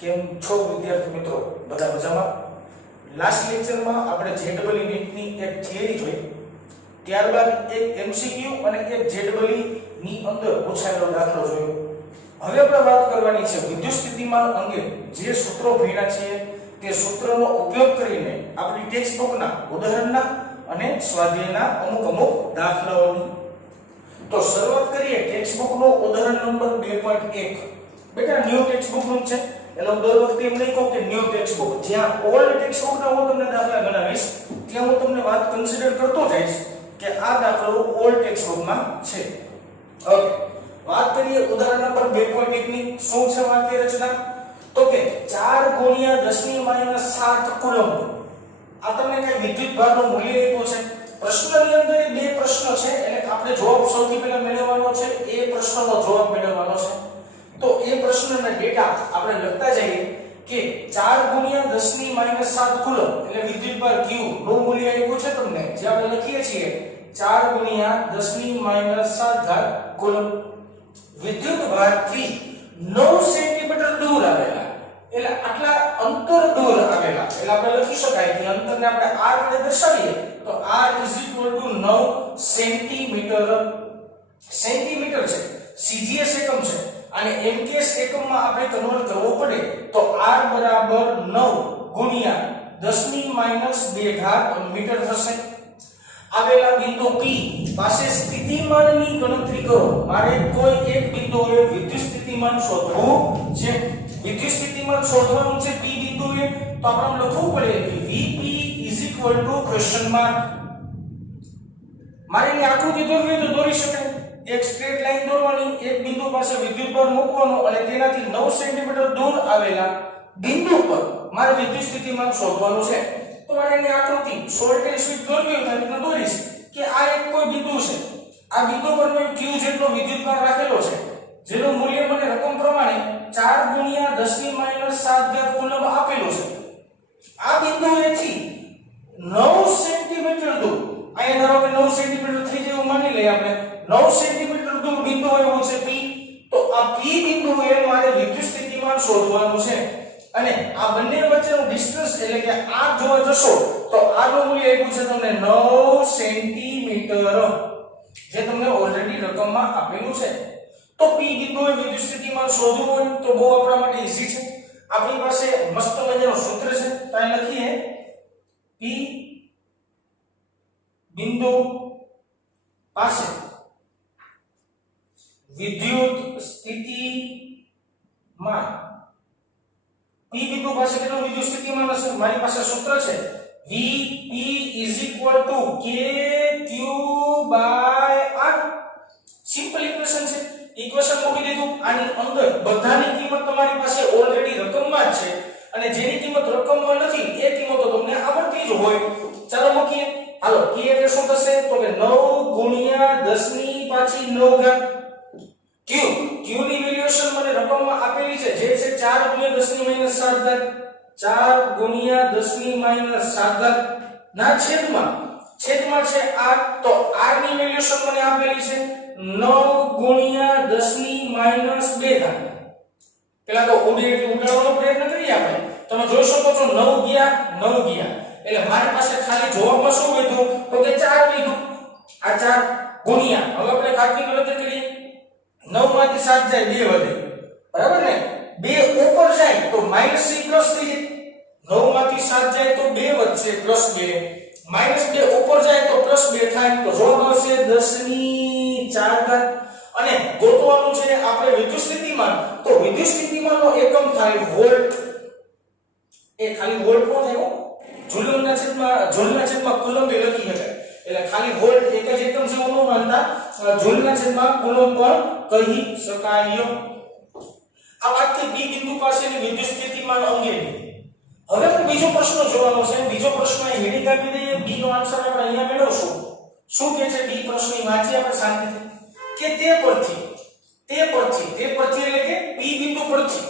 કેમ છો વિદ્યાર્થી મિત્રો? બધા મજામાં? લાસ્ટ લેક્ચરમાં આપણે જેડબલઈ નીટની એક થિયરી જોઈ, ત્યારબાદ એક એમસીક્યુ અને એક જેડબલઈ ની અંદર પૂછાયેલો દાખલો જોયો. હવે આપણે વાત કરવાની છે વિદ્યુત સ્થિતિમાન અંગે જે સૂત્રો ભણ્યા છે તે સૂત્રનો ઉપયોગ કરીને આપણી ટેક્સ્ટ બુકના ઉદાહરણના અને સ્વાધ્યાયના અમુક દાખલાઓની. તો શરૂઆત કરીએ ટેક્સ્ટ બુકનો ઉદાહરણ નંબર 2.1. બેટા ન્યૂ ટેક્સ્ટ બુક નું છે એટલે હું દર વખતે એમ નહીં કહું કે ન્યૂ ટેક્સ્ટ બુક, જ્યાં ઓલ્ડ ટેક્સ્ટ બુકના હું તમને દાખલા ગણાવીશ ત્યાં હું તમને વાત કન્સિડર કરતો જઈશ કે આ દાખલો ઓલ્ડ ટેક્સ્ટ બુકમાં છે. ઓકે, વાત કરીએ ઉદાહરણ નંબર 2.1 ની. શું છે વાક્ય રચના? તો કે 4 × 10⁻⁷ કુલમ્બ. આ તમને કઈ વિદ્યુત ભારનું મૂલ્ય આપ્યું છે. પ્રશ્નની અંદર એ બે પ્રશ્ન છે એટલે આપણે જવાબ સૌથી પહેલા મેળવવાનો છે, એ પ્રશ્નનો જવાબ મેળવવાનો છે. તો એ પ્રશ્નના ડેટા આપણે લખતા જઈએ કે 4 × 10⁻⁷ કુલમ્બ એટલે વિદ્યુતભાર Q નું મૂલ્ય આપ્યું છે તમને, જે આપણે લખીએ છીએ 4 × 10⁻⁷ કુલમ્બ. વિદ્યુતભાર થી 9 સેન્ટીમીટર દૂર આવેલા એટલે આટલા અંતર દૂર આવેલા એટલે આપણે લખી શકાય કે અંતરને આપણે r વડે દર્શાવીએ તો r = 9 સેન્ટીમીટર. સેન્ટીમીટર છે, સીજીએસ એકમ છે અને એમકેએસ એકમમાં આપણે કન્વર્ટ કરવો પડે તો r = 9 × 10⁻² મીટર થશે. આવેલા બિંદુ P પાસે સ્થિતિમાનની ગણતરી કરો. મારે કોઈ એક બિંદુએ વિદ્યુત સ્થિતિમાન શોધવું છે. વિદ્યુત સ્થિતિમાન શોધવાનું છે P બિંદુએ, તો આપણે લખવું પડે કે Vp = ? મારે એ આકૃતિ દોરવી તો દોરી શકાય. એક સ્ટ્રેટ લાઈન દોરવાની, એક બિંદુ પાસે વિદ્યુતભાર મૂકવાનો અને તેનાથી 9 સેન્ટીમીટર દૂર આવેલા બિંદુ પર મારે વિદ્યુત સ્થિતિમાન શોધવાનું છે. તો મારે એની આકૃતિ શોર્ટ એન્ડ સ્વીટ દોરવી હોય તો દોરીશ કે આ એક કોઈ બિંદુ છે. આ બિંદુ પર મેં Q જેટલો વિદ્યુતભાર રાખેલો છે, જેનું મૂલ્ય મને રકમ પ્રમાણે 4 × 10⁻⁷ કુલમ્બ આપેલું છે. આ બિંદુએથી 9 સેન્ટીમીટર દૂર, અહીંયા ધારો કે 9 સેન્ટીમીટર થઈ જેવું માની લઈએ આપણે, 9 સેન્ટીમીટર દૂર બિંદુ આવ્યું છે P. તો આ P બિંદુએ મારે વિદ્યુત સ્થિતિમાન શોધવાનું છે અને આ બંને વચ્ચેનું ડિસ્ટન્સ એટલે કે આ જોવા જશો તો આ નું મૂલ્ય આપ્યું છે તમને 9 સેન્ટીમીટર, જે તમને ઓલરેડી રકમમાં આપેલું છે. તો P બિંદુએ વિદ્યુત સ્થિતિમાન શોધવું હોય તો બહુ આપણા માટે ઈઝી છે. આપણી પાસે મસ્ત મજાનું સૂત્ર છે, તો અહીં લખીએ P બિંદુ પાસે વિદ્યુત સ્થિતિમાન. P બિંદુ પાસે કેટલું વિદ્યુત સ્થિતિમાન હશે? મારી પાસે સૂત્ર છે Vp = kQ/r. સિમ્પલ ઇક્વેશન છે. ઇક્વેશન મૂકી દીધું. આની અંદર બધાની કિંમત તમારી પાસે ઓલરેડી રકમમાં જ છે અને જેની કિંમત રકમમાં નથી એ કિંમતો તમને આવડતી જ હોય. ચાલો મૂકીએ. હાલો, k એટલે શું થશે? તો કે 9 × 10⁻⁹ Q. Q ની વેલ્યુએશન મને રકમમાં આપેલી છે, જે છે 4 × 10⁻⁷. 4 × 10⁻⁷ ના છેદમાં છે r. તો r ની વેલ્યુએશન મને આપેલી છે 9 × 10⁻². પેલા તો ઉડાડવાનો પ્રયત્ન કરીએ આપણે. તમે જોઈ શકો છો 9 ગયા એટલે મારી પાસે ખાલી જવાબમાં શું વધ્યું તો કે 4 લીધું. આ 4 ગુણ્યા, હવે આપણે ઘાતની ગણતરી કરીએ. 9 માંથી 7 જાય 2 વધે, બરાબર ને? 2 ઉપર જાય તો -3 પ્લસ થઈ જાય. 9 માંથી 7 જાય તો 2 વધશે +2, -2 ઉપર જાય તો +2 થાય. તો જવાબ આવશે 10⁴. અને ગોતવાનું છે આપણે વિદ્યુત સ્થિતિમાન. તો વિદ્યુત સ્થિતિમાનનો એકમ થાય વોલ્ટ. એ ખાલી વોલ્ટ નો થાય, જુલના છેદમાં કુલમ્બ લખી શકાય. એટલે ખાલી વોલ્ટ એક જ એકમ છે એવું ન માનતા, જુલના છેદમાં કુલમ્બ પણ કહી શકાય. આ વાત થી P બિંદુ પાસેની વિદ્યુત સ્થિતિમાન અંગેની. હવે બીજો પ્રશ્ન જોવાનો છે. બીજો પ્રશ્ન અહીં હેડિંગ આપી દઈએ. B નો આન્સર આપણે અહીંયા મેળવશું. શું કહે છે B પ્રશ્નની વાંચીએ આપણે શાંતિથી. કે તે પરથી એટલે કે P બિંદુ પરથી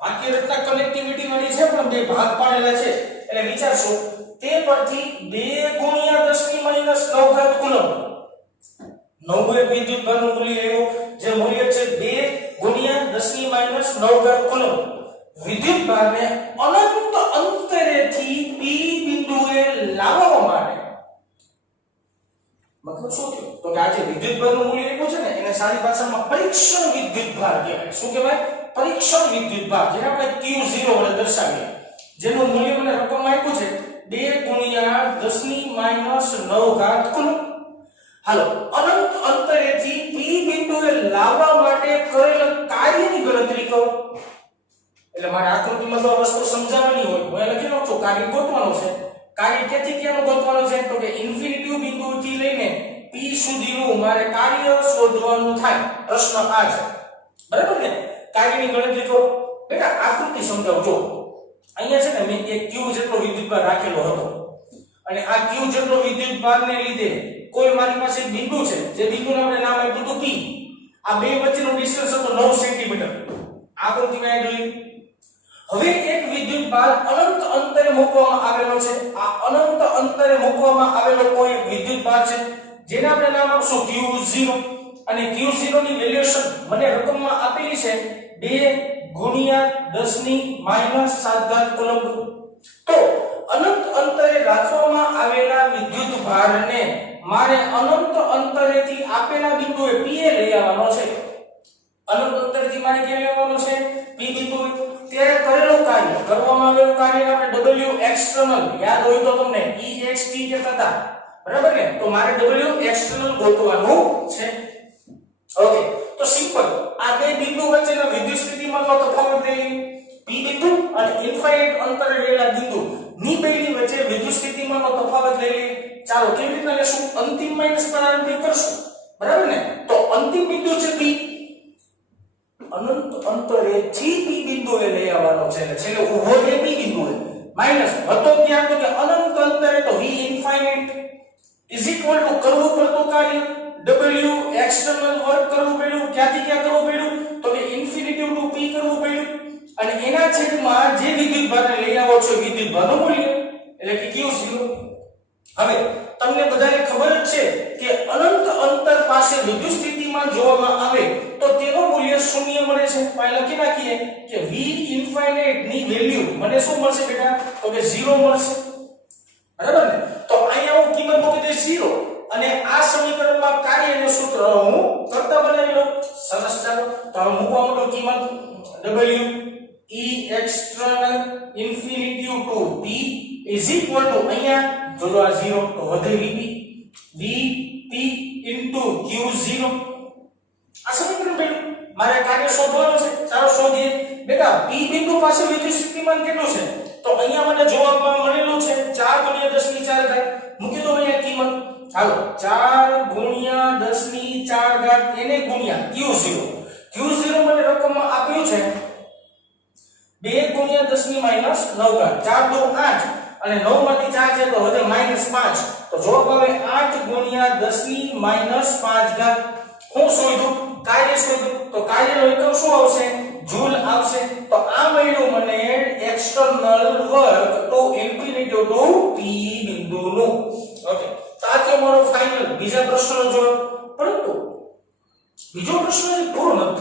વાક્ય રચના કનેક્ટિવિટી વાળી છે પણ બે ભાગ પાડેલા છે એટલે વિચારશો તે પરથી 2 × 10⁻⁹ કુલમ્બ. 9 વિદ્યુત ભારનું મૂલ્ય આવ્યું, જે મૂલ્ય છે 2 × 10⁻⁹ કુલમ્બ. વિદ્યુત ભારને અનંત અંતરેથી p બિંદુએ લાવવા માટે મતલબ શું થયું તો કે આ જે વિદ્યુત ભારનું મૂલ્ય આપ્યું છે ને એને સાદી ભાષામાં પરીક્ષણ વિદ્યુત ભાર કહેવાય. શું કહેવાય? પરીક્ષણ વિદ્યુત ભાર, જેને આપણે Q0 વડે દર્શાવીએ, જેનું મૂલ્ય મને રકમમાં આપ્યું છે 2 × 10⁻⁹ કુલમ. હાલો, અનંત અંતરેથી p બિંદુએ લાવવા માટે કરેલ કાર્યની ગણતરી કરો. એટલે મારે આકૃતિમાં તો આ વસ્તુ સમજાવવાની હોય, હું લખી લઉં છું કાર્ય ગોતવાનું છે. કાર્ય ક્યાંથી ક્યાંનું ગોતવાનું છે તો કે ઇન્ફિનિટી બિંદુથી લઈને p સુધીનું મારે કાર્ય શોધવાનું થાય. પ્રશ્ન આ છે, બરાબર ને? કાર્યની ગણતરી કરો. બેટા આકૃતિ સમજાવજો. અહીંયા છે ને મેં એક q જેટલો વિદ્યુતભાર રાખેલો હતો અને આ q જેટલો વિદ્યુતભારને લીધે કોઈ મારી પાસે બિંદુ છે, જે બિંદુનું આપણે નામ આપ્યું હતું p. આ બે વચ્ચેનો ડિસ્ટન્સ હતો 9 સેન્ટીમીટર. આકૃતિમાં જોઈ. હવે એક વિદ્યુતભાર અનંત અંતરે મૂકવામાં આવેલો છે. આ અનંત અંતરે મૂકવામાં આવેલો કોઈ એક વિદ્યુતભાર છે જેને આપણે નામ આપશું Q0 અને Q0 ની વેલ્યુએશન મને રકમમાં આપેલી છે 2 × 10⁻⁷ કુલમ. તો અનંત અંતરે રાખવામાં આવેલા વિદ્યુતભારને મારે અનંત અંતરેથી આપેલા બિંદુએ p એ લઈ આવવાનો છે. અનંત અંતરેથી મારે ક્યાં લેવાનો છે? p બિંદુએ. ત્યારે કરેલું કાર્ય, કરવામાં આવેલું કાર્ય આપણે w એક્સટર્નલ યાદ હોય તો તમને ext કહેતા હતા, બરાબર ને? તો મારે w એક્સટર્નલ ગોતવાનું છે. ઓકે, તો સિમ્પલ. આ બે બિંદુ વચ્ચેના વિદ્યુત સ્થિતિમાનનો તફાવત લઈ p બિંદુ અને ઇન્ફાઇનાઇટ અંતરે રહેલા બિંદુ ની બેની વચ્ચે વિદ્યુત સ્થિતિમાનનો તફાવત લઈ. ચાલો કેવી રીતના લેશું? અંતિમ માઈનસ પ્રારંભિક કરશું, બરાબર ને? તો અંતિમ બિંદુ છે p, અનંત અંતરેથી p બિંદુએ લઈ આવવાનો છે. એટલે છેલ્લે ઊભો છે p બિંદુએ માઈનસ હતો ક્યાં તો કે અનંત અંતરે, તો v infinite is equal to કરવું પડતું કાર્ય w એક્સટર્નલ વર્ક કરવું પડ્યું. ક્યાંથી ક્યાં કરવું પડ્યું તો કે ઇન્ફિનિટી ટુ p કરવું પડ્યું અને એના છેદમાં જે વિદ્યુતભારને લઈ આવો છો વિદ્યુતભારનું મૂલ્ય એટલે કે Q0. હવે તમને બધાને ખબર જ છે કે અનંત અંતર પાસે વિદ્યુત સ્થિતિમાન જોવામાં આવે તો તેનું મૂલ્ય શૂન્ય મળે છે. પાય લખી નાખીએ કે v ઇન્ફાઇનાઇટ ની વેલ્યુ મને શું મળશે બેટા તો કે 0 મળશે, બરાબર ને? તો અહીંયા હું કિંમત મૂકી દઈશ 0 અને આ સમીકરણમાં કાર્યનું સૂત્ર હું કરતા બનાવી લઉં. સરસ. ચાલો તો હવે મૂકવા માંડો કિંમત w e external infinity to p is equal to અહીંયા જોજો આ 0 તો વધે vp into q0. આ સમીકરણ બન્યું. મારે કાર્ય શોધવાનું છે. ચાલો શોધીએ. બેટા p બિંદુ પાસે વિદ્યુત સ્થિતિમાન કેટલું છે તો અહીંયા મને જવાબમાં મળેલું છે 4 × 10⁴. મૂકી દો અહીંયા કિંમત. હાલો 4 × 10⁴ એને ગુણ્યા Q0. Q0 મને રકમમાં આપ્યું છે 2 × 10⁻⁹. 4 × 8 અને 9 માંથી 4 છે તો વધે -5. તો જવાબ આવે 8 × 10⁻⁵. હું શોધું? કાર્ય શોધું. તો કાર્યનો એકમ શું આવશે? જૂલ આવશે. તો આ મળ્યું મને external work to infinity to p બિંદુનું. ઓકે, તો આ કે મારો ફાઇનલ બીજા પ્રશ્નનો જવાબ. પરંતુ બીજો પ્રશ્ન પૂરો નથી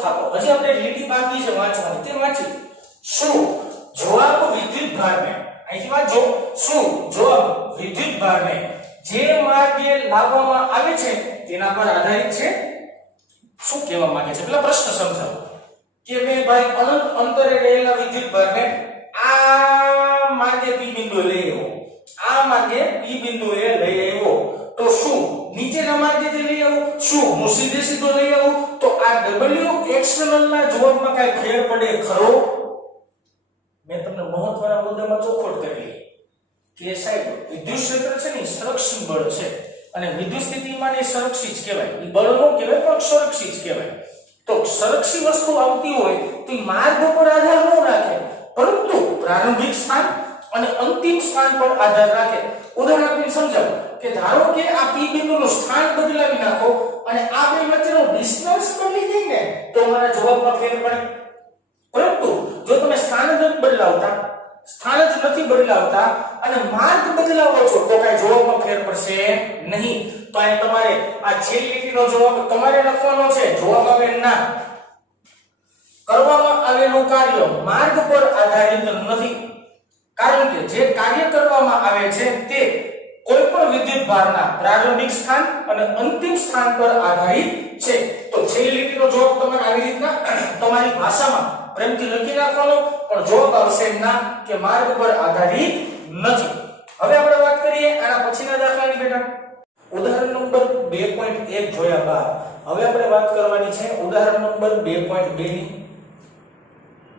થતો. હજી આપણે લીટી બાકી છે વાંચવાની. તે વાંચી. શું જવાબ વિદ્યુતભારને, અહીંથી વાંચો, શું જવાબ વિદ્યુતભારને જે માર્ગે લાવવામાં આવે છે તેના પર આધારિત છે? શું કહેવા માંગે છે પેલા પ્રશ્ન સમજાવો કે ભાઈ અનંત અંતરે રહેલા વિદ્યુતભારને આ માર્ગે p બિંદુએ લઈ આવ્યો, આ માર્ગે p બિંદુએ લઈ આવ્યો તો શું નીચેના માર્ગેથી લઈ આવું? શું હું સીધો લઈ આવું તો આ w એક્સટર્નલ ના જવાબમાં કઈ ફેર પડે ખરો? મેં તમને મહત્વના મુદ્દામાં ચોખવટ કરી કે સાહેબ વિદ્યુત ક્ષેત્ર છે ને સંરક્ષણ બળ છે અને વિદ્યુત સ્થિતિમાન એ સંરક્ષિત કહેવાય. એ બળ નો કહેવાય પણ સંરક્ષિત કહેવાય. તો સંરક્ષિત વસ્તુ આવતી હોય તો એ માર્ગ પર આધાર ન રાખે પરંતુ પ્રારંભિક સ્થાન અને અંતિમ સ્થાન પર આધાર રાખે. ઉદાહરણ આપીને સમજાવો કે ધારો કે આ p બિંદુનું સ્થાન બદલાવી નાખો અને આ બે વચ્ચેનો ડિસ્ટન્સ બદલી જાય ને તો મારા જવાબમાં ફેર પડે. પરંતુ જો તમે સ્થાન જ નથી બદલાવતા અને માર્ગ બદલાવો છો તો કઈ જવાબમાં ફેર પડશે નહીં. તો અહીં તમારે આ છેલ્લી લીટીનો જવાબ તમારે લખવાનો છે. જવાબ આવે ના. કરવામાં આવેલું કાર્ય માર્ગ પર આધારિત નથી, કારણ કે જે કાર્ય કરવામાં આવે છે તે કોઈ પણ વિદ્યુત ભારના પ્રારંભિક સ્થાન અને અંતિમ સ્થાન પર આધારિત છે. તો છેલ્લી લીટીનો જવાબ તમારે આવી રીતના તમારી ભાષામાં પ્રેમથી લખી નાખવાનો, પણ જવાબ આવશે ના કે માર્ગ પર આધારિત નથી. હવે આપણે વાત કરીએ આના પછીના દાખલાની બેટા. ઉદાહરણ નંબર 2.1 જોયા બાદ હવે આપણે વાત કરવાની છે ઉદાહરણ નંબર 2.2 ની.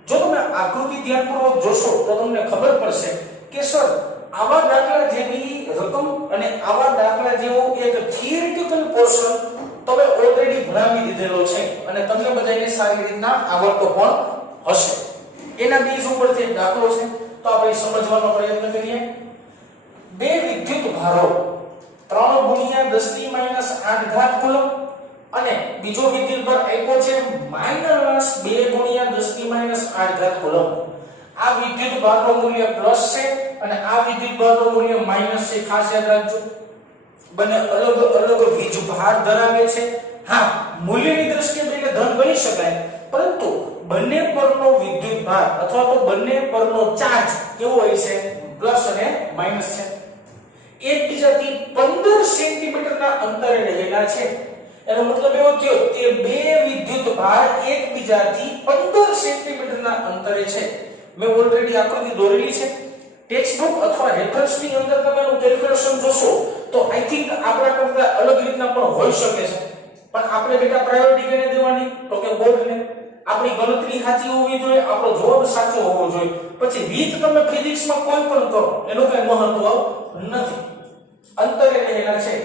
જો તમે આકૃતિ ધ્યાનપૂર્વક જોશો તો તમને ખબર પડશે કે સર આવા દાખલા જેવી રકમ અને આવા દાખલા જેવો એક થિયરિટિકલ પોર્શન તમે ઓલરેડી ભણાવી દીધેલો છે અને તમને બધાને સારી રીતના આવડતો પણ હશે. એના બેઝ ઉપરથી એક દાખલો છે, તો આપણે સમજવાનો પ્રયત્ન કરીએ. બે વિદ્યુત ભારો 3 × 10⁻8 કુલમ અને બીજો વિદ્યુત ભાર આપ્યો છે -2 × 10⁻8 કુલમ. આ વિદ્યુત ભારનું મૂલ્ય પ્લસ છે અને આ વિદ્યુત ભારનું મૂલ્ય માઈનસ છે. ખાસ યાદ રાખજો, બંને અલગ અલગ વીજભાર ધરાવે છે. હા, મૂલ્યની દ્રષ્ટિએ બેને ધન ગણી શકાય, પરંતુ બંને પરનો વિદ્યુત ભાર અથવા તો બંને પરનો ચાર્જ કેવો હોય છે? પ્લસ અને માઈનસ છે. એકબીજાથી 15 સેન્ટીમીટરના અંતરે રહેલા છે. એનો મતલબ એવો થયો કે બે વિદ્યુત ભાર એકબીજાથી 15 સેન્ટીમીટરના અંતરે છે. મેં ઓલરેડી આકૃતિ દોરેલી છે. ટેક્સ્ટ બુક અથવા રેફરન્સની અંદર તમે એનું કેલ્ક્યુલેશન જોશો તો આઈ થિંક આપણા કરતા અલગ રીતના પણ હોઈ શકે છે, પણ આપણે બેટા પ્રાયોરિટી કેને દેવાની? તો કે બોર્ડને. આપણી ગણતરી સાચી હોવી જોઈએ, આપણો જવાબ સાચો હોવો જોઈએ. પછી રીત તમે ફિઝિક્સમાં કોઈ પણ કરો એનું કઈ મહત્વ નથી. અંતરે રહેલા છે.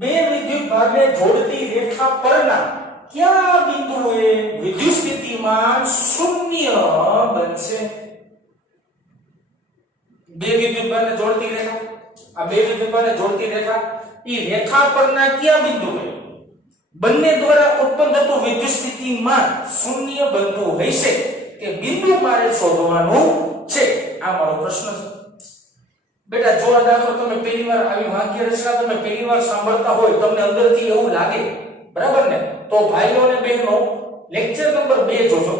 બે વિદ્યુત ભારને જોડતી રેખા પરના કયા બિંદુએ વિદ્યુત સ્થિતિમાન શૂન્ય બનશે? બે વિદ્યુત ભારને જોડતી રેખા, આ બે વિદ્યુત ભારને જોડતી રેખા, ઈ રેખા પરના કયા બિંદુએ બંને દ્વારા ઉત્પન્ન થતું વિદ્યુત સ્થિતિમાન શૂન્ય બનતું હશે તે બિંદુ મારે શોધવાનું છે. આ મારો પ્રશ્ન છે. બેટા જો આ દાખલો તમે પહેલીવાર આવી વાક્ય રચના તમે પહેલીવાર સાંભળતા હોય, તમને અંદરથી એવું લાગે, બરાબર ને, તો ભાઈઓ અને બહેનો લેક્ચર નંબર 2 જોજો.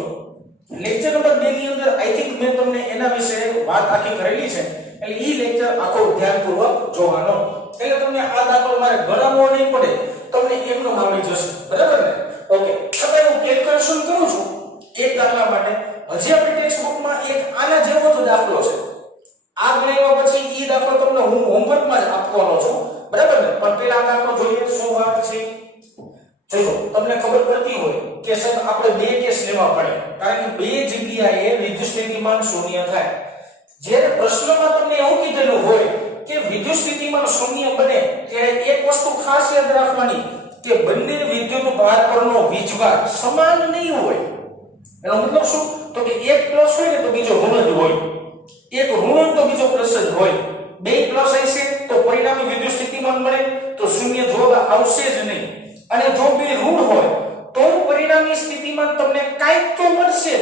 લેક્ચર નંબર 2 ની અંદર આઈ થિંક મેં તમને એના વિશે વાત આખી કરેલી છે, એટલે ઈ લેક્ચર આખો ધ્યાનપૂર્વક જોવાનો, એટલે તમને આ દાખલો મારે ગણાવવો નહીં પડે, તમને એમનો આવડી જશે, બરાબર ને? ઓકે, હવે હું કેલ્ક્યુલેશન કરું છું એક દાખલા માટે. હજી આપણી ટેક્સ્ટ બુકમાં એક આના જેવો જ દાખલો છે. આ ગણાવ્યા પછી ઈ દાખલો તમને હું હોમવર્કમાં જ આપવાનો છું, બરાબર ને? પણ પહેલા આ દાખલો જોઈએ શું વાત છે. જોજો, તમને ખબર પડતી હોય કે સર આપણે બે કેસ લેવા પડે, કારણ કે બે જગ્યાએ વિદ્યુત સ્થિતિમાન શૂન્ય થાય. જ્યારે પ્રશ્નમાં તમને એવું કીધેલું હોય કે વિદ્યુત સ્થિતિમાન શૂન્ય બને ત્યારે એક વસ્તુ ખાસ યાદ રાખવાની કે બંને વિદ્યુત ભાર પરનો વીજભાર સમાન નહીં હોય. એનો મતલબ શું? તો કે એક પ્લસ હોય ને તો બીજો ઋણ જ હોય, એક ઋણ તો બીજો પ્લસ જ હોય. બે પ્લસ હશે તો પરિણામી વિદ્યુત સ્થિતિમાન મળે, તો શૂન્ય જવાબ આવશે જ નહીં. અને જો બે ઋણ હોય તો પરિણામી સ્થિતિમાન તમને કાંઈક તો મળશે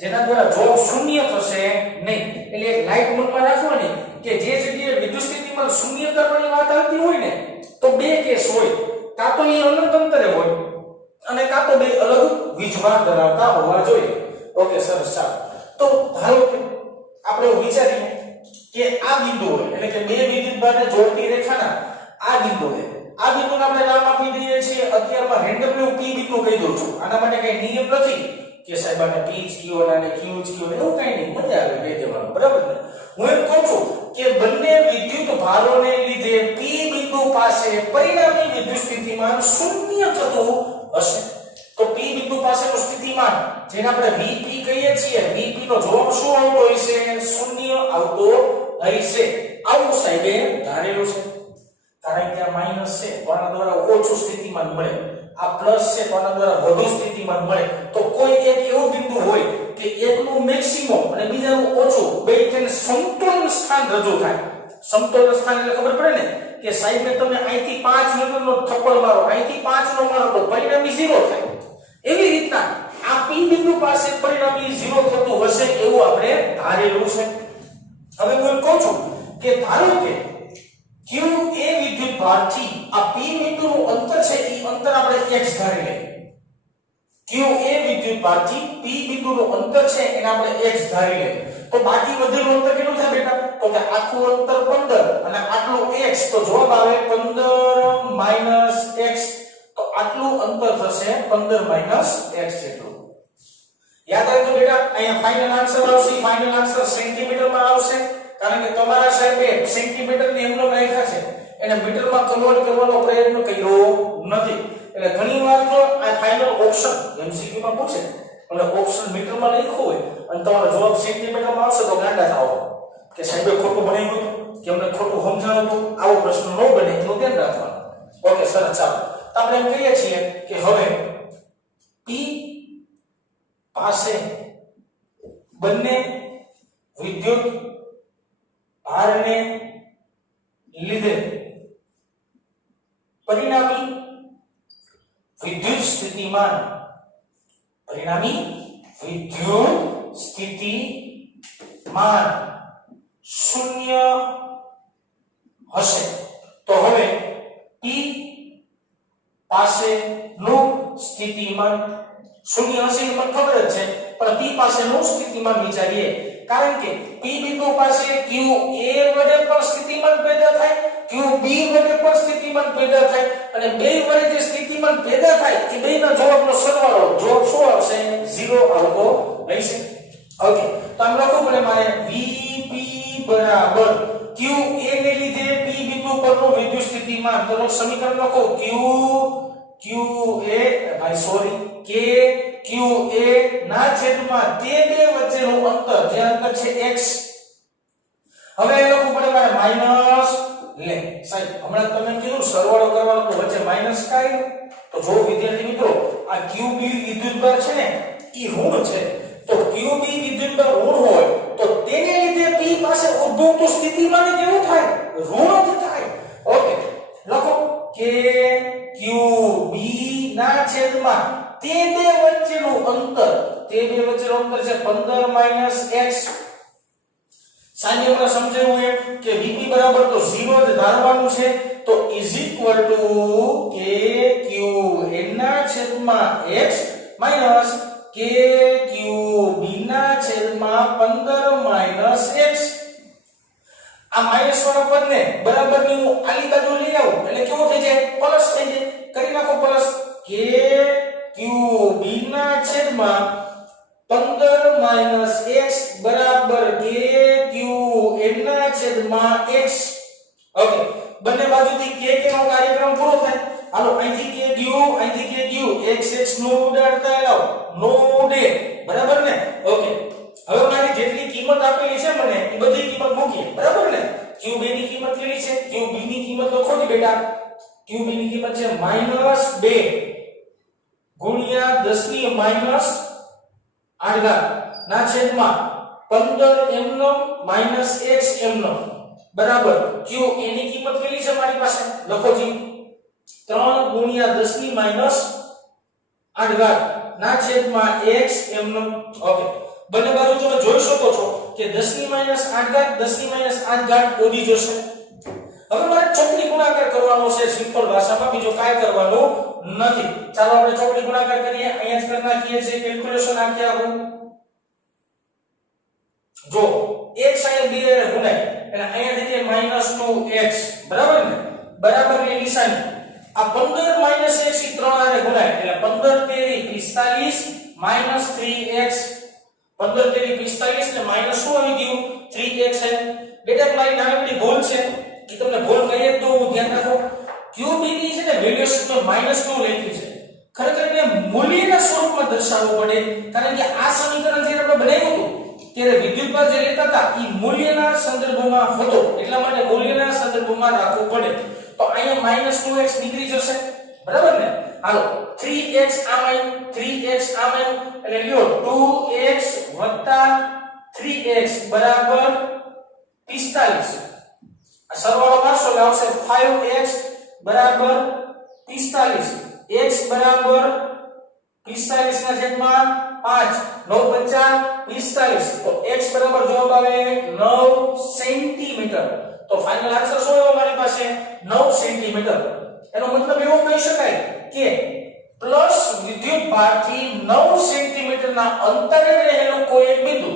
જેના દ્વારા જવાબ શૂન્ય થશે નહીં. એટલે એક લાઈટ મનમાં રાખવાની કે જે જગ્યાએ વિદ્યુત સ્થિતિમાન શૂન્ય કરવાની વાત આવતી હોય ને, તો બે કેસ હોય, કાં તો એ અનંત અંતરે હોય અને કાં તો બે અલગ વીજભાર ધરાવતા હોવા જોઈએ. ઓકે, સરસ. ચાલો, તો ધારો કે આપણે વિચારીએ કે આ બિંદુ હોય, એટલે કે બે વિદ્યુત ભારને જોડતી રેખાના આ બિંદુ છે. આ બિંદુને આપણે નામ આપી દઈએ છીએ અત્યારમાં રેન્ડમલી હું P બિંદુ કહી દઉં છું. આના માટે કઈ નિયમ નથી કે સાહેબ આને P જ કયો અને Q જ કયો, એવું કઈ નહીં, મજા આવે કહી દેવાનું, બરાબર ને? હું એમ કહું છું કે બંને વિદ્યુત ભારોને લીધે P બિંદુ પાસે પરિણામી વિદ્યુત સ્થિતિમાન શૂન્ય થતું હશે. તો P બિંદુ પાસેનું સ્થિતિમાન જેને આપણે Vp કહીએ છીએ, Vp નો જવાબ શું આવતો હશે? શૂન્ય આવતો હશે. આવું સાહેબે ધારેલું છે. કારણ કે આ માઈનસ છે તો આના દ્વારા ઓછું સ્થિતિમાન મળે, આ પ્લસ છે તો આના દ્વારા વધુ સ્થિતિમાન મળે. તો કોઈ એક એવું બિંદુ હોય કે એકનું મેક્સિમમ અને બીજાનું ઓછું, બે થઈને સમતોલન સ્થાન રજૂ થાય. સમતોલન સ્થાન એટલે ખબર પડે ને કે સાહેબ તમે અહીંથી 5 ન્યૂટનનો થપ્પડ મારો, અહીંથી 5 નો મારો તો પરિણામી 0 થાય. એવી રીતના આ P બિંદુ પાસે પરિણામી 0 થતું હશે એવું આપણે ધારેલું છે. હવે હું કહું છું કે ધારો કે Q એ વિદ્યુત ભારથી આ P બિંદુનું અંતર છે, એ અંતર આપણે x ધારી લઈએ. q એ વિદ્યુત ભારથી p બિંદુનું અંતર છે એને આપણે x ધારી લઈએ તો બાકી વધેલું અંતર કેટલું થાય બેટા તો કે આખું અંતર 15 અને આટલું x તો જવાબ આવે 15 - x તો આટલું અંતર થશે 15 - x જેટલું યાદ રાખજો બેટા અહીંયા ફાઇનલ આન્સર આવશે ફાઇનલ આન્સર સેન્ટીમીટરમાં આવશે કારણ કે તમારા સાહેબે સેન્ટીમીટર ને એમનો રાખ્યા છે એને મીટરમાં કન્વર્ટ કરવાનો પ્રયત્ન કર્યો નથી એટલે ઘણીવાર તો આ ફાઇનલ ઓપ્શન MCQ માં પૂછે અને ઓપ્શન મીટરમાં લખ્યું હોય અને તમારો જવાબ સેન્ટીમીટરમાં આવશે તો ગાંડા થાઓ કે સાહેબે ખોટું બનાવ્યું કે અમને ખોટું સમજાવ્યું હતું આવો પ્રશ્ન ન બને એનું ધ્યાન રાખવાનું ઓકે સરસ ચાલો તો આપણે એમ કહીએ છીએ કે હવે P પાસે બંને વિદ્યુત ભારને લીધે પરિણામી વિદ્યુત સ્થિતિમાન શૂન્ય હશે તો હવે P પાસેનું સ્થિતિમાન શૂન્ય હશે એ મને ખબર જ છે પણ P પાસેનું સ્થિતિમાન વિચારીએ કારણ કે P બિંદુ પાસે QA વડે પણ સ્થિતિમાન પેદા થાય QB વડે પણ સ્થિતિમાન પેદા થાય અને બે વડે જે સ્થિતિમાન પેદા થાય એ બેના જવાબનો સરવાળો જવાબ શું આવશે 0 આવતો રહેશે ઓકે તો આમ લખવું પડે મારે VP બરાબર QA ને લીધે P બિંદુ પરનું વિદ્યુત સ્થિતિમાન તો સમીકરણ લખો QA ના છેદમાં તે બે વચ્ચેનું અંતર જે અંતર છે x હવે એ લખવું પડે મારે માઈનસ લે સાહેબ હમણાં તમે કીધું સરવાળો કરવાનો તો વચ્ચે માઈનસ કાય તો જો વિદ્યાર્થી મિત્રો આ QB વિદ્યુતભાર છે ને ઈ ઋણ છે તો QB વિદ્યુતભાર ઋણ હોય તો તેને લીધે P પાસે ઉદ્ભવતું સ્થિતિમાન કેવું થાય ઋણ જ થાય ઓકે લખો કે QB ના છેદમાં તે બે વચ્ચેનું અંતર છે 15 - x સાંજે આપણે સમજાવ્યું એમ કે VP બરાબર તો 0 જ ધારવાનું છે તો = KQA ના છેદમાં x - KQB ના છેદમાં 15 - x આ માઈનસ વાળા પદને બરાબરની હું આલી બાજુ લઈ આવું એટલે કેવું થઈ જાય પ્લસ થઈ જાય કરી નાખો પ્લસ KQB ના છેદમાં 15 - x બરાબર KQA ના છેદમાં x ઓકે બંને બાજુથી k નો કાર્યક્રમ પૂરો થાય હાલો અહીંથી KQ x નો ઉડાડતા લાવ નો ઉડે બરાબર ને ઓકે હવે મારી જેટલી કિંમત આપેલી છે મને એ બધી કિંમત મૂકીએ બરાબર ને QB ની કિંમત કેટલી છે QB ની કિંમત તો ખોટી બેટા QB ની કિંમત છે -2 ગુણ્યા 10 ની -8 ના છેદમાં 15 એમનો -x એમનો બરાબર QA ની કિંમત કેટલી છે મારી પાસે લખો જી 3 ગુણ્યા 10 ની -8 ના છેદમાં x એમનો ઓકે બંને બાજુ તમે જોઈ શકો છો કે 10 ની -8 ઓડી જશે હવે મારે ચોકડી ગુણાકાર કરવાનો છે સિમ્પલ ભાષામાં બીજો કાઈ કરવાનો નથી ચાલો આપણે ચોકડી ગુણાકાર કરીએ અહીંયા જ કરી નાખીએ છે કેલ્ક્યુલેશન આખી આવું જો x અને b ને ગુણાય એટલે અહીંયા થઈ જાય -2x બરાબર ને બરાબરની નિશાની આ 15 - x થી 3 આને ગુણાય એટલે 15 તેરી 45 - 3x 15 તેરી 45 ને માઈનસ શું આવી ગયું 3x છે બેટા મારી નાની ભૂલ છે કે તમને ભૂલ કહીએ તો ધ્યાન રાખો QB ની છે ને વેલ્યુ તો -2 લખી છે ખરેખર એને મૂલ્યના સ્વરૂપમાં દર્શાવવું પડે કારણ કે આ સમીકરણ જે આપણે બનાવ્યું હતું ત્યારે વિદ્યુતભાર જે લેતા હતા ઈ મૂલ્યના સંદર્ભમાં હતો એટલા માટે મૂલ્યના સંદર્ભમાં રાખવું પડે તો અહીંયા -2x નીકળી જશે બરાબર ને હાલો 3x આમાં 3x આમાં એટલે લ્યો 2x + 3x બરાબર 45 આ સરવાળો મારશો એટલે આવશે 5x બરાબર 45 x બરાબર 45 ના છેદમાં 5 9 × 45 તો x બરાબર જવાબ આવે 9 સેન્ટીમીટર તો ફાઇનલ આન્સર શું આવ્યો મારી પાસે 9 સેન્ટીમીટર એનો મતલબ એવો કહી શકાય કે પ્લસ વિદ્યુત ભારથી સેન્ટીમીટરના અંતરે રહેલું કોઈ એક બિંદુ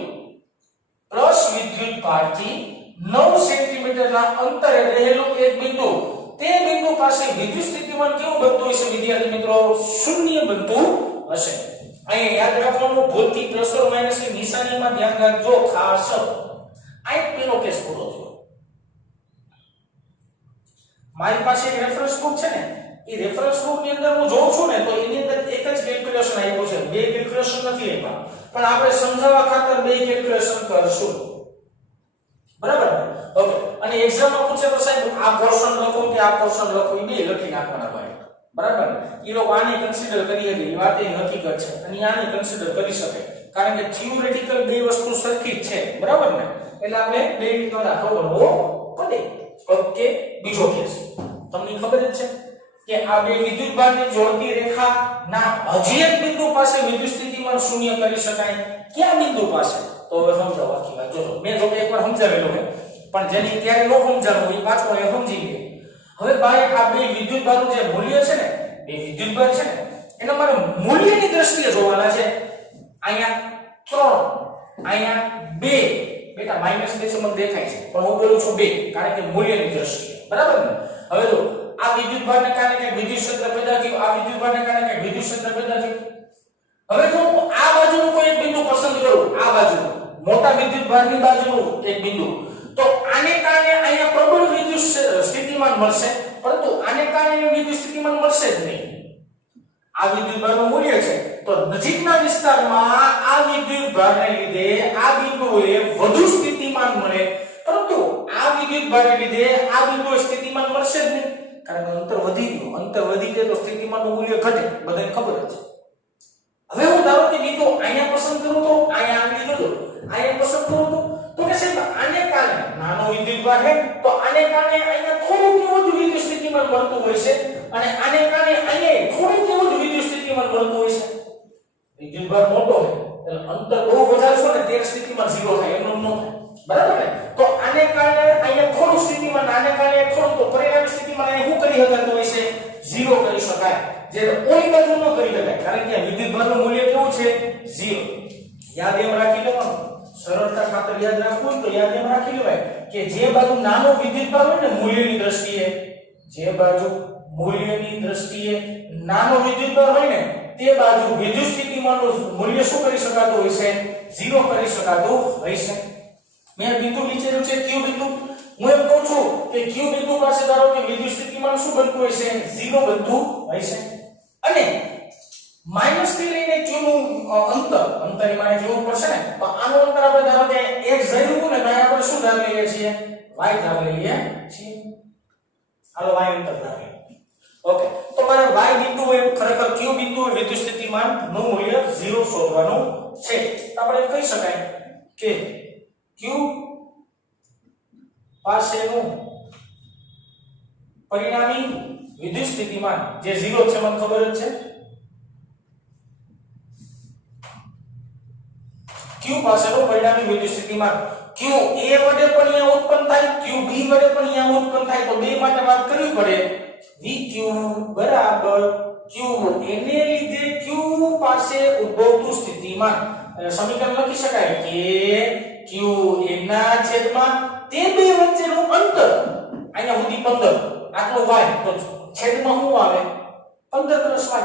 પ્લસ વિદ્યુત ભારથી 9 સેન્ટીમીટરના અંતરે રહેલું એક બિંદુ, તે બિંદુ પાસે વિદ્યુત સ્થિતિમાન કેવું બનતું હશે વિદ્યાર્થી મિત્રો? શૂન્ય બનતું હશે. અહીંયા યાદ રાખવાનું, ભૂલથી પ્લસ ઓર માઈનસ ની નિશાનીમાં ધ્યાન રાખજો ખાસ. આ પેલો કેસ પૂરો થયો. મારી પાસે એક રેફરન્સ બુક છે ને, એ રેફરન્સ બુક ની અંદર હું જોઉં છું ને તો એની અંદર એક જ કેલ્ક્યુલેશન આપ્યું છે, બે કેલ્ક્યુલેશન નથી આપ્યા, પણ આપણે સમજાવવા ખાતર બે કેલ્ક્યુલેશન કરશું. બરાબર ને? ઓકે. અને એક્ઝામમાં પૂછે તો સાહેબ આ પોર્શન લખો કે આ પોર્શન લખો, એ બે લખી નાખવાના ભાઈ. બરાબર ને? એ લોકો આને કન્સિડર કરી શકે, એ વાત એ હકીકત છે, અને આને કન્સિડર કરી શકે, કારણ કે થિયોરેટિકલ બે વસ્તુ સરખી જ છે. બરાબર ને? એટલે આપણે બે રીતનો દાખલો ગણવો પડે. ઓકે. બીજો કેસ તમને ખબર જ છે કે આ બે વિદ્યુતભારની જોડતી રેખા ના હજી એક બિંદુ પાસે વિદ્યુત સ્થિતિમાન શૂન્ય કરી શકાય. ક્યાં બિંદુ પાસે? તો હવે સમજાવો આખી વાત. જોજો, મેં જો એકવાર સમજાવેલું છે, પણ જેની ત્યારે નો સમજાવું એ પાછો એ સમજી લે. હવે ભાઈ આ બે વિદ્યુતભારનું જે મૂલ્ય છે ને, બે વિદ્યુતભાર છે ને, એના મારે મૂલ્યની દ્રષ્ટિએ જોવાના છે. અહીંયા 3, અહીંયા 2. બેટા માઈનસ 2 છે મને દેખાય છે, પણ હું બોલું છું 2, કારણ કે મૂલ્યની દ્રષ્ટિએ. બરાબર ને? હવે જો આ વિદ્યુતભારને કારણે કે વિદ્યુત ક્ષેત્ર પેદા થયું, આ વિદ્યુતભારને કારણે કે વિદ્યુત ક્ષેત્ર પેદા થયું. હવે જો હું આ બાજુનું કોઈ એક બિંદુ પસંદ કરું, આ બાજુ મોટા વિદ્યુતભારની બાજુનું એક બિંદુ, તો આને કારણે અહીંયા પ્રબળ વિદ્યુત સ્થિતિમાન મળશે, પરંતુ આને કારણે વિદ્યુત સ્થિતિમાન મળશે જ નહીં. આ વિદ્યુતભારનું મૂલ્ય છે, તો નજીકના વિસ્તારમાં આ વિદ્યુતભારને લીધે આ બિંદુએ વધુ સ્થિતિમાન મળે, પરંતુ આ વિદ્યુતભારને લીધે આ બિંદુએ સ્થિતિમાન મળશે જ નહીં, કારણ કે અંતર વધી ગયું. અંતર વધી જાય તો સ્થિતિમાનનું મૂલ્ય ઘટે, બધાને ખબર જ છે. હવે હું ધારો કે બિંદુ અહીંયા પસંદ કરું તો અહીંયા આંગળી જોજો, અહીંયા પસંદ કરું તો કે સાહેબ આને કારણે નાનો વિદ્યુતભાર છે, તો આને કારણે અહીંયા થોડું વધુ વિદ્યુત સ્થિતિમાન મળતું હોય છે, અને આને કારણે અહીંયા થોડું વધુ વિદ્યુત સ્થિતિમાન મળતું હોય છે. વિદ્યુતભાર મોટો છે એટલે અંતર બહુ વધારે છે ને ત્યારે સ્થિતિમાન 0 થાય, એમનું ન થાય. બરાબર ને? તો આને કારણે અહીંયા થોડું સ્થિતિમાન, આને કારણે થોડું, તો પરિણામી સ્થિતિમાન અહીં શું કરી શકાતું હોય છે? 0 કરી શકાય. જે ઓલી બાજુ ન કરી શકાય, કારણ કે વિદ્યુતભારનું મૂલ્ય કેવું છે? 0. યાદ એમ રાખી લેવાનું, સરળતા ખાતર યાદ રાખવું તો યાદ એમ રાખી લેવાય કે જે બાજુ નાનો વિદ્યુતભાર હોય ને મૂલ્યની દ્રષ્ટિએ, જે બાજુ મૂલ્યની દ્રષ્ટિએ નાનો વિદ્યુતભાર હોય ને તે બાજુ વિદ્યુત સ્થિતિમાનનું મૂલ્ય શું કરી શકાતું હોય છે? 0 કરી શકાતું હોય છે. મેં બિંદુ વિચાર્યું છે ક્યુ બિંદુ. હું એમ કહું છું કે ક્યુ બિંદુ પાસે ધારો કે વિદ્યુત સ્થિતિમાન શું બનતું હોય છે? 0 બનતું હોય છે. અને માઈનસ થી લઈને q નું અંતર મારે જોવું પડશે ને, તો આનું અંતર આપણે ધારો કે x ધર્યું ને, તો આપણે શું ધાર લઈએ છીએ? y ધાર લઈએ છીએ. હાલો y અંતર ધાર લઈએ. ઓકે. તો મારે y બિંદુ એ ખરેખર q બિંદુ વિદ્યુત સ્થિતિમાન નું મૂલ્ય 0 શોધવાનું છે. તો આપણે કહી શકાય કે q પાસેનું પરિણામી વિદ્યુત સ્થિતિમાન જે 0 છે, મને ખબર જ છે. q પાસેનું પરિણામી વિદ્યુત સ્થિતિમાન q a વડે પણ અહીંયા ઉત્પન્ન થાય, q b વડે પણ અહીંયા ઉત્પન્ન થાય, તો બે માટે વાત કરવી પડે. vq બરાબર q એને લીધે q પાસે ઉદ્ભવતું સ્થિતિમાન. સમીકરણ લખી શકાય કે q ના છેદમાં તે બે વચ્ચેનું અંતર, અહીંયા સુધી 15, આટલો y, તો છેદમાં શું આવે? 15 + y.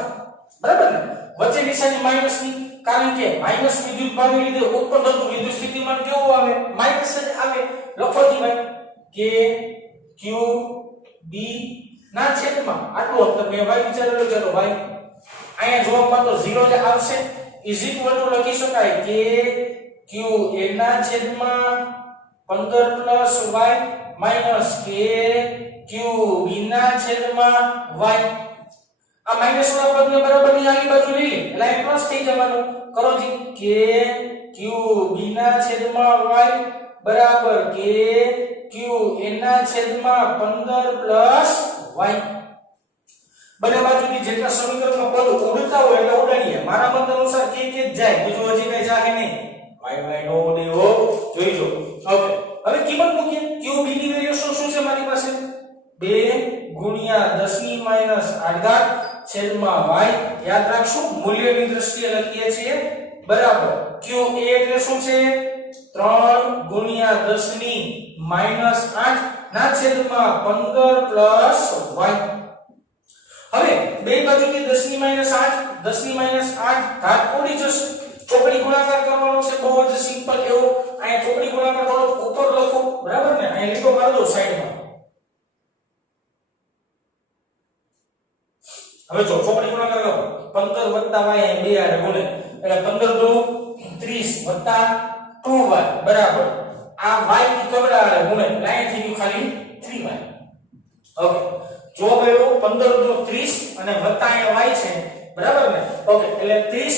બરાબર ને? વચ્ચે નિશાની માઈનસ ની, કારણ કે માઈનસ વિદ્યુતભારને લીધે ઉત્પન્ન થતું વિદ્યુત સ્થિતિમાન કેવું આવે? માઈનસ જ આવે. લખો જી ભાઈ કે q b ના છેદમાં આટલું અંતર, મેં y વિચારેલું છે, તો ભાઈ અહીંયા જવાબમાં તો 0 જ આવશે. ઇઝ ઇક્વલ ટુ લખી શકાય કે q a ના છેદમાં 15 + y માઈનસ કે q b ના છેદમાં y. આ માઈનસ ના પદને બરાબરની આની બાજુ લઈ લે એટલે આ પ્લસ થઈ જવાનું. કરો જી કે q b ના છેદમાં y બરાબર કે q a ના છેદમાં 15 + y. બંને બાજુથી જેટલા સમીકરણમાં પદ ઉડતા હોય એટલે ઉડાડીએ. મારા મત અનુસાર કે જ જાય, બીજું હજી કઈ જાય નહીં. y નો દેવો જોઈજો. ઓકે. હવે કિંમત મૂકીએ. q b ની વેલ્યુ શું છે મારી પાસે? 2 × 10⁻⁸ છેદમાં y. યાદ રાખશું મૂલ્યની દ્રષ્ટિએ લખીએ છીએ બરાબર q a એટલે શું છે 3 ગુણ્યા 10 ની -8 ના છેદમાં 15 પ્લસ y. હવે બે બાજુથી 10 ની -8 10 ની -8 ઘાત ઉડી જશે. ચોકડી ગુણાકાર કરવાનો છે, બહુ જ સિમ્પલ એવો. અહીંયા ચોકડી ગુણાકાર થોડો ઉપર લખો, બરાબર ને? અહીંયા લીટો મારી દો સાઈડમાં. હવે જો ચોકડી ગુણાકાર કરો 15 y બે આરે બોલે એટલે 15 દુ 30 2y બરાબર આ y ની કબડા આરે ગુણે લાઈન થઈ ગયું ખાલી 3y. ઓકે જો ગયો 15 દુ 30 અને વત્તા અહીંયા y છે, બરાબર ને? ઓકે એટલે 30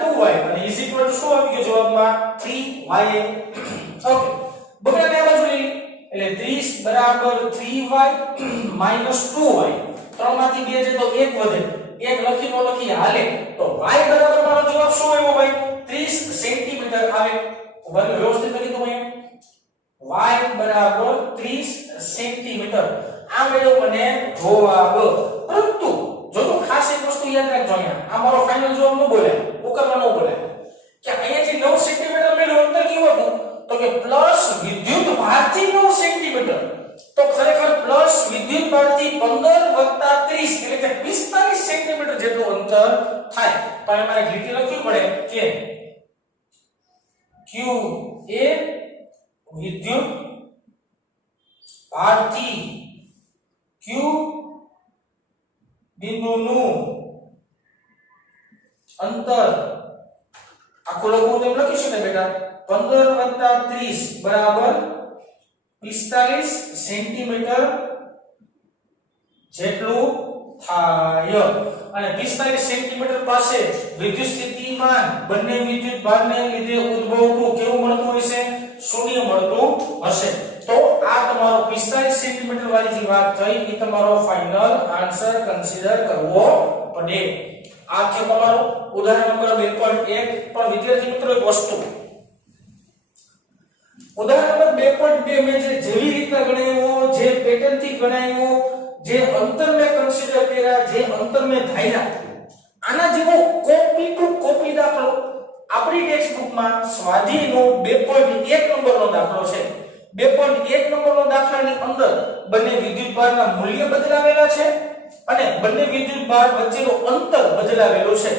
2y અને ઇઝ ઇક્વલ ટુ શું આવી ગયો જવાબમાં 3y. ઓકે બગડાને આ બાજુ લઈ એટલે 30 બરાબર 3y 2y. 3 માંથી 2 છે તો 1 વધે, 1 લખી નો લખી હાલે તો y બરાબર મારો જવાબ શું આવ્યો ભાઈ 30 સેન્ટીમીટર આવે. બરાબર વ્યવસ્થિત કરી દો અહીંયા y બરાબર 30 સેન્ટીમીટર આ મેળો મને જવાબ. પરંતુ જો તો ખાસ એક વસ્તુ યાદ રાખજો, અહીંયા આ મારો ફાઇનલ જવાબ ન બોલે, ઉકેલવાનો બોલે કે અહીંયા જે 9 સેન્ટીમીટર મેળો અંતર કેવું હતું તો કે પ્લસ વિદ્યુત ભારથી 9 સેન્ટીમીટર. તો ખરેખર પ્લસ વિદ્યુત ભારથી 15 + 30 એટલે કે 45 સેન્ટીમીટર જેટલું અંતર થાય. પણ અમારે લીટી લખવી પડે કે q એ વિદ્યુત ભારથી q બિંદુનું અંતર આખું લખવું તો એમ લખી શકાય બેટા 15 + 30 બરાબર 45 સેન્ટીમીટર જેટલું થાય. અને 45 સેન્ટીમીટર પાસે વિદ્યુત સ્થિતિમાન બંને વિદ્યુત ભારને લીધે ઉદ્ભવતું કેવું મળતું હશે? શૂન્ય મળતું હશે. તો આ તમારો 45 સેન્ટીમીટર વાળી જે વાત થઈ એ તમારો ફાઇનલ આન્સર કન્સિડર કરવો પડે. આ છે તમારો ઉદાહરણ નંબર 2.1. પણ વિદ્યાર્થી મિત્રો એક વસ્તુ, ઉદાહરણ નંબર 2.2 મેં જેવી રીતના ગણાવ્યો, જે પેટર્ન થી ગણાવ્યો, જે અંતર મેં કન્સિડર કર્યા, જે અંતર મેં ધાર્યા, આના જેવો કોપી ટુ કોપી દાખલો આપણી ટેક્સ્ટબુકમાં સ્વાધ્યાયનો 2.1 નંબરનો દાખલો છે. 2.1 નંબરનો દાખલાની અંદર બંને વિદ્યુતભારના મૂલ્ય બદલાવેલા છે અને બંને વિદ્યુતભાર વચ્ચેનું અંતર બદલાવેલું છે.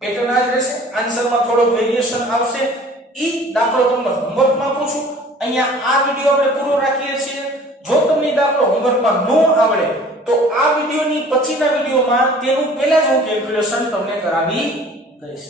પેટર્ન આ જ રહેશે, આન્સરમાં થોડો વેરિએશન આવશે. ઈ દાખલો તમને હોમવર્કમાં પૂછું. અહીંયા આ વિડિયો આપણે પૂરો રાખીએ છીએ. જો તમને દાખલો હોમવર્કમાં ન આવડે તો આ વિડિયોની પછીના વિડિયોમાં તેનું પહેલા જ હું કેલ્ક્યુલેશન તમને કરાવી દઈશ.